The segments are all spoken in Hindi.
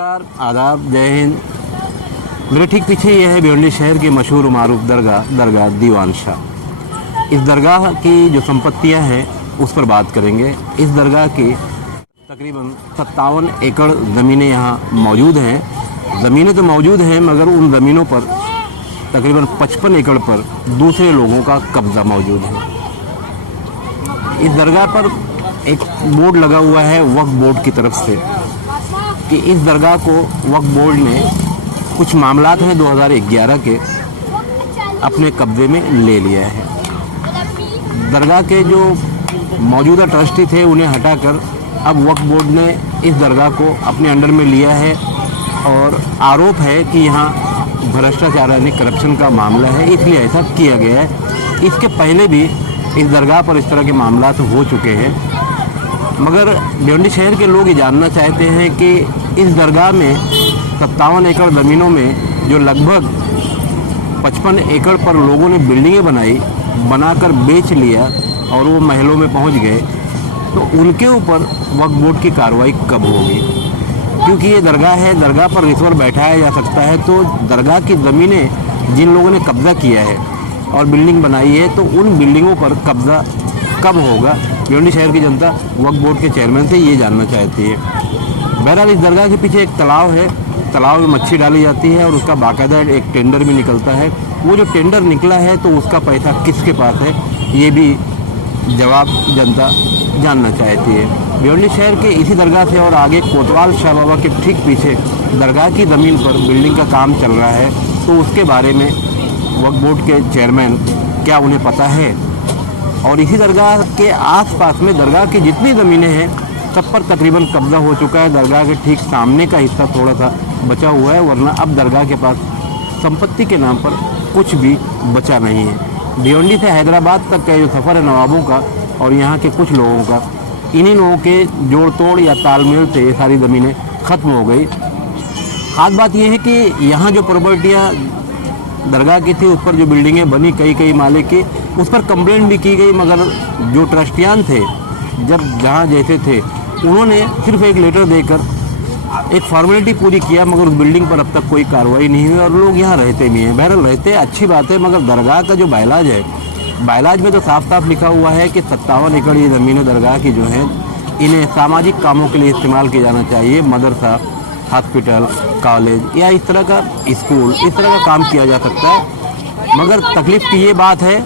नमस्कार, आदाब, जय हिंद। मेरे ठीक पीछे ये है भिवंडी शहर की मशहूर मारूफ दरगाह दीवान शाह। इस दरगाह की जो संपत्तियां हैं उस पर बात करेंगे। इस दरगाह की तकरीबन 57 एकड़ ज़मीनें यहाँ मौजूद हैं। ज़मीनें तो मौजूद हैं मगर उन ज़मीनों पर तकरीबन 55 एकड़ पर दूसरे लोगों का कब्ज़ा मौजूद है। इस दरगाह पर एक बोर्ड लगा हुआ है वक्फ बोर्ड की तरफ से कि इस दरगाह को वक्फ बोर्ड ने कुछ मामलात हैं 2011 के अपने कब्जे में ले लिया है। दरगाह के जो मौजूदा ट्रस्टी थे उन्हें हटाकर अब वक्फ बोर्ड ने इस दरगाह को अपने अंडर में लिया है और आरोप है कि यहाँ भ्रष्टाचार यानी करप्शन का मामला है, इसलिए ऐसा किया गया है। इसके पहले भी इस दरगाह पर इस तरह के मामलात हो चुके हैं मगर भिवंडी शहर के लोग ये जानना चाहते हैं कि इस दरगाह में 57 एकड़ ज़मीनों में जो लगभग 55 एकड़ पर लोगों ने बिल्डिंगें बनाकर बेच लिया और वो महलों में पहुंच गए, तो उनके ऊपर वक्फ बोर्ड की कार्रवाई कब होगी? क्योंकि ये दरगाह है, दरगाह पर रिश्वत बैठाया जा सकता है, तो दरगाह की ज़मीनें जिन लोगों ने कब्ज़ा किया है और बिल्डिंग बनाई है तो उन बिल्डिंगों पर कब्ज़ा कब होगा? भिवंडी शहर की जनता वक्फ बोर्ड के चेयरमैन से ये जानना चाहती है। बहरहाल इस दरगाह के पीछे एक तालाब है, तालाब में मच्छी डाली जाती है और उसका बाकायदा एक टेंडर भी निकलता है। वो जो टेंडर निकला है तो उसका पैसा किसके पास है, ये भी जवाब जनता जानना चाहती है। भिवंडी शहर के इसी दरगाह से और आगे कोतवाल शाह बाबा के ठीक पीछे दरगाह की ज़मीन पर बिल्डिंग का काम चल रहा है, तो उसके बारे में वक्फ बोर्ड के चेयरमैन क्या उन्हें पता है? और इसी दरगाह के आसपास में दरगाह की जितनी ज़मीनें हैं सब पर तकरीबन कब्ज़ा हो चुका है। दरगाह के ठीक सामने का हिस्सा थोड़ा सा बचा हुआ है, वरना अब दरगाह के पास संपत्ति के नाम पर कुछ भी बचा नहीं है। भिवंडी से हैदराबाद तक का जो सफ़र है नवाबों का और यहाँ के कुछ लोगों का, इन्हीं लोगों के जोड़ तोड़ या तालमेल से ये सारी ज़मीनें ख़त्म हो गई। खास बात यह है कि यहाँ जो प्रॉपर्टियाँ दरगाह की थी उस पर जो बिल्डिंगें बनी कई माले की, उस पर कंप्लेंट भी की गई मगर जो ट्रस्टियान थे जब जहाँ जैसे थे उन्होंने सिर्फ एक लेटर देकर एक फॉर्मेलिटी पूरी किया मगर उस बिल्डिंग पर अब तक कोई कार्रवाई नहीं हुई और लोग यहाँ रहते भी हैं। बहरहाल रहते अच्छी बात है मगर दरगाह का जो बायलाज है, बायलाज में तो साफ साफ लिखा हुआ है कि 57 एकड़ ये ज़मीनें दरगाह की जो हैं इन्हें सामाजिक कामों के लिए इस्तेमाल किया जाना चाहिए। मदरसा, हॉस्पिटल, कॉलेज या इस तरह का स्कूल, इस तरह का काम किया जा सकता है। मगर तकलीफ़ की ये बात है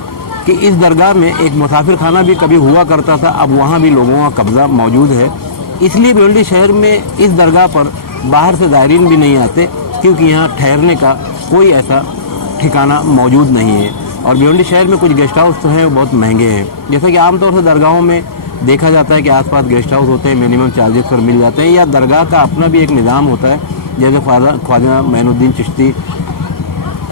कि इस दरगाह में एक मुसाफिर खाना भी कभी हुआ करता था, अब वहाँ भी लोगों का कब्ज़ा मौजूद है। इसलिए भिवंडी शहर में इस दरगाह पर बाहर से ज़ायरीन भी नहीं आते क्योंकि यहाँ ठहरने का कोई ऐसा ठिकाना मौजूद नहीं है। और भिवंडी शहर में कुछ गेस्ट हाउस तो हैं वो बहुत महंगे हैं। जैसे कि आमतौर से दरगाहों में देखा जाता है कि आसपास गेस्ट हाउस होते हैं, मिनिमम चार्जेस पर मिल जाते हैं, या दरगाह का अपना भी एक निज़ाम होता है। जैसे ख्वाजा मोइनुद्दीन चिश्ती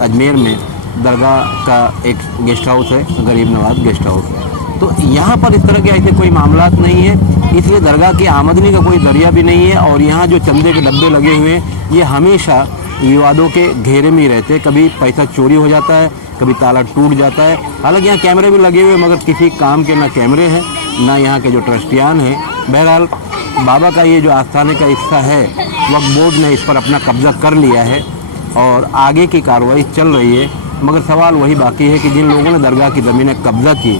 अजमेर में दरगाह का एक गेस्ट हाउस है, गरीब नवाज गेस्ट हाउस। तो यहाँ पर इस तरह के ऐसे कोई मामलात नहीं है, इसलिए दरगाह की आमदनी का कोई ज़रिया भी नहीं है। और यहाँ जो चंदे के डब्बे लगे हुए हैं ये हमेशा विवादों के घेरे में ही रहते हैं। कभी पैसा चोरी हो जाता है, कभी ताला टूट जाता है। हालांकि यहाँ कैमरे भी लगे हुए मगर किसी काम के ना कैमरे हैं ना यहाँ के जो ट्रस्टियान हैं। बहरहाल बाबा का ये जो आस्थाने का हिस्सा है वक्फ बोर्ड ने इस पर अपना कब्ज़ा कर लिया है और आगे की कार्रवाई चल रही है। मगर सवाल वही बाकी है कि जिन लोगों ने दरगाह की ज़मीनें कब्ज़ा की,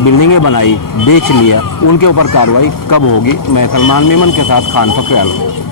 बिल्डिंगें बनाई, बेच लिया, उनके ऊपर कार्रवाई कब होगी? मैं सलमान मेमन के साथ खान फखर आलम।